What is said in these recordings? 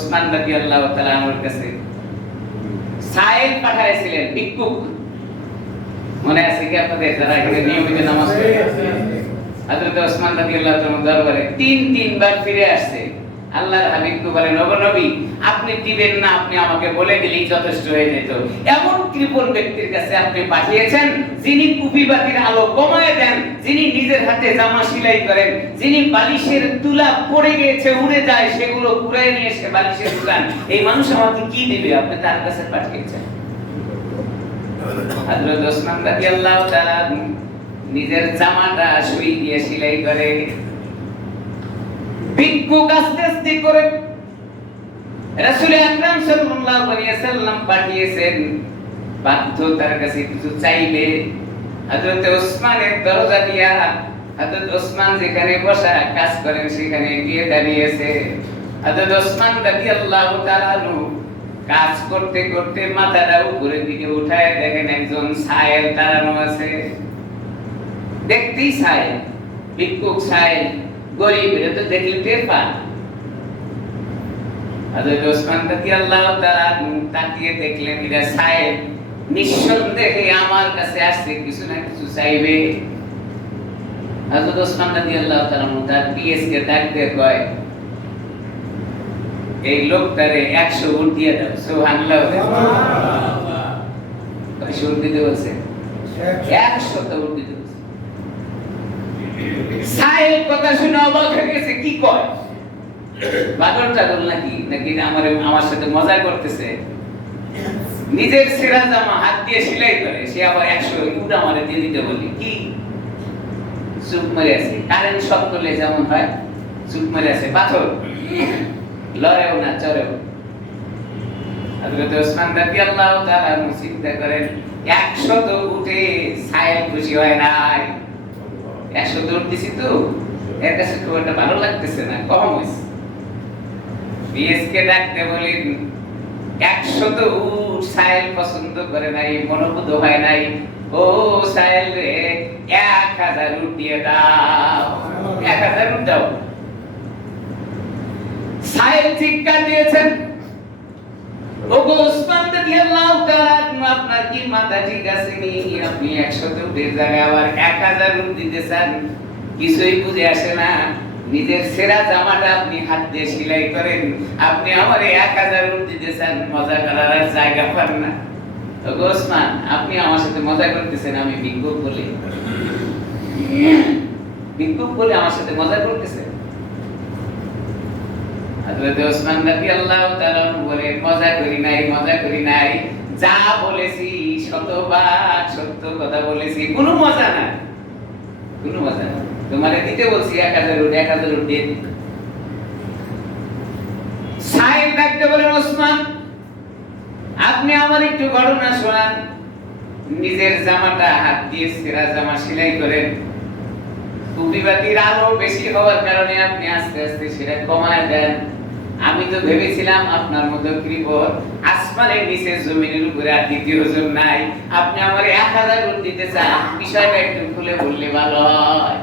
ওসমান রাজি আল্লাহ আমার কাছে। সাইল পাঠাইছিলেন ভিক্ষুক। মনে আছে কি আপনাদের যারা এখানে নিয়মিত নামাজ পড়ে? হযরত ওসমান রাদিয়াল্লাহু আল্লাহ দরবারে তিন তিনবার ফিরে আসছে। আল্লাহর হাবিবকে বলেন, ওগো নবী, আপনি দিবেন না, আপনি আমাকে বলে দিলেই যথেষ্ট হয়ে যেত। এমন কৃপণ ব্যক্তির কাছে আপনি পাঠিয়েছেন, যিনি কুপিবাতির আলো কমায় দেন, যিনি নিজের হাতে জামা সেলাই করেন, যিনি বালিশের তুলা পড়ে গিয়েছে, উড়ে যায়, সেগুলো কুড়ায় নিয়ে এসে বালিশে তুলান এই মানুষ আমাকে কি দিবে? আপনি তার কাছে পাঠিয়েছেন। হযরত ওসমান রাদিয়াল্লাহু তাআলা নিজের জামাটা সুই দিয়ে সেলাই করে ভিক্ষুক আস্তে আস্তে করে রাসূল আকরাম সাল্লাল্লাহু আলাইহি সাল্লাম পাঠিয়েছেন। বাধ্য তার কাছে কিছু চাইলে হযরত ওসমানের দরজা দিয়া হযরত ওসমান যেখানে বসা, কাজ করেন সেখানে গিয়ে দাঁড়িয়েছে। হযরত ওসমান রাদিয়াল্লাহু তাআলা কাজ করতে করতে মাথাটা উপরের দিকে উঠায়, দেখেন একজন সায়েল দাঁড়ানো আছে। দেখতেই সায়েল, ভিক্ষুক সায়েল। গরিব এটা তো দেখলে টের পান হযরত ওসমান রাদিয়াল্লাহু তাআলা তাকিয়ে দেখলেন এরা সাহেব নিঃসন্দেহে আমার কাছে আসছে কিছু না কিছু চাইবে? হযরত ওসমান রাদিয়াল্লাহু তাআলা তার পিএস কে ডাক দিয়ে কয় এই লোকটারে 100 উট দিয়ে দাও সুবহানাল্লাহ। কয়শো উট দিতে বলছে? 100 টা উট দিতে বলছে। সাহেব কথা শুনে অবাক হয়ে গেছে, কি কয়? পাগল টাগল নাকি? নাকি আমার আমার সাথে মজা করতেছে? নিজের সেরা জামা হাত দিয়ে সেলাই করে, সে আবার একশো দিয়ে দিতে বলি কি? চুপ মেরে আছে। কারেন্ট শক করলে যেমন হয়, চুপ আছে। পাথর? লড়েও না, চড়েও। হযরত ওসমান রাদিয়াল্লাহু তাআলা চিন্তা করেন। 100 তো উঠে সাহেব খুশি হয় নাই। 100 দৌড় দিছি তো, এর কাছে একটা ভালো লাগতেছে না, কম হয়েছে বিএসকে ডাকতে বলি, একশো তো উট সাহেল পছন্দ করে নাই মনোবুধ হয় নাই। ও সাহেল রে, এক হাজার উট দিয়ে দাও, এক হাজার উট দাও। সাহেল চিৎকার দিয়েছেন আপনি 100 তে জায়গায় আবার 1000 উঠ দিতে চান। কিছুই বুঝে আসে না। নিজের সেরা জামাটা আপনি হাত দিয়ে সেলাই করেন। আপনি আমার 1000 উঠ দিতে চান, মজা করার জায়গা পান না। ওসমান আপনি আমার সাথে মজা করতেছেন, আমি ভিক্ষুক বলি। ভিক্ষুক বলে আমার সাথে মজা করতেছেন? হযরত ওসমান রাদিয়াল্লাহু তাআলা বলে, মজা করি নাই, মজা করি নাই। যা বলেছি, শতবার সত্য কথা বলেছি। কোনো মজা না। কোনো মজা না। তোমারে দিতে বলছি এক হাজার উঠ এক হাজার উঠ দিয়ে সাহেব ডাকতে বলেন ওসমান, আপনি আমার একটু ঘটনা শোনান। নিজের জামাটা হাত দিয়ে সেরা জামা সেলাই করেন। টুপিবাতির আলো বেশি হওয়ার কারণে আপনি আস্তে আস্তে সেটা কমায় দেন। আমি তো ভেবেছিলাম আপনার মতো কৃপর আসমানের নিচে জমিনের উপরে আর দ্বিতীয় জন নাই। আপনি আমার এক হাজার গুণ দিতে চান, বিষয়টা একটু খুলে বললে ভালো হয়।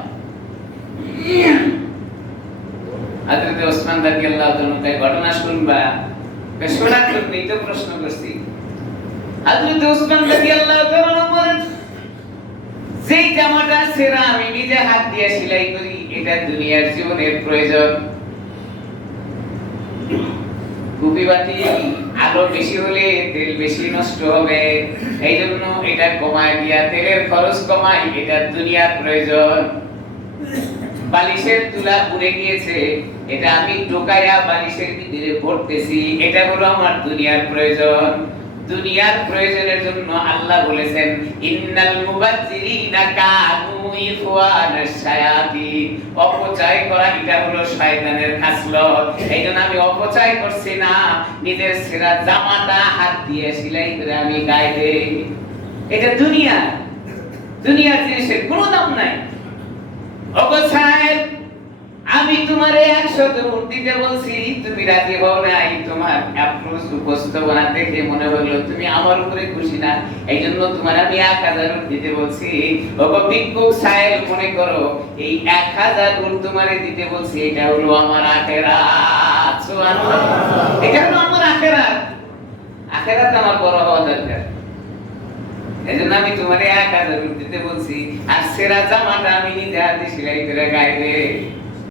ওসমান তাআলা তাই ঘটনা শুনবা। তা প্রশ্ন করছি। হযরত ওসমান বলেন, যেই জামাটা সেরা আমি নিজে হাত দিয়ে সেলাই করি, এটা দুনিয়ার জীবনের প্রয়োজন। কুপিবাতি আলো বেশি হলে তেল বেশি নষ্ট হবে। এই জন্য এটা কমায় দিয়া তেলের খরচ কমাই, এটা দুনিয়ার প্রয়োজন। বালিশের তুলা পুড়ে গিয়েছে, এটা আমি টোকায়া বালিশের ভিতরে এটা হলো আমার দুনিয়ার প্রয়োজন। দুনিয়ার প্রয়োজনের জন্য আল্লাহ বলেছেন, ইন্নাল মুবাজ্জিরিনা কানু অপচয় করা এটা হলো শয়তানের খাসলত। এই জন্য আমি অপচয় করছি না। নিজের সেরা জামাটা হাত দিয়ে সেলাই করে আমি গায়ে দেই। এটা দুনিয়া। দুনিয়ার জিনিসের কোনো দাম নাই। অবসায় আমি তোমারে একশত উট দিতে বলছি, তুমি রাজি হও নাই। তোমার অ্যাপ্রোচ উপস্থাপনা দেখে মনে হলো তুমি আমার উপরে খুশি না। এই জন্য তোমার আমি এক হাজার উট দিতে বলছি। ভিক্ষুক সাহেব, মনে করো, এই এক হাজার উট তোমারে দিতে বলছি, এটা হলো আমার আখেরা এটা আখেরাত। আমার বড় হওয়া দরকার। এই জন্য আমি তোমার এক হাজার দিতে বলছি। আর সেরা জামাটা আমি নিজে হাতে সেলাই করে গায়ে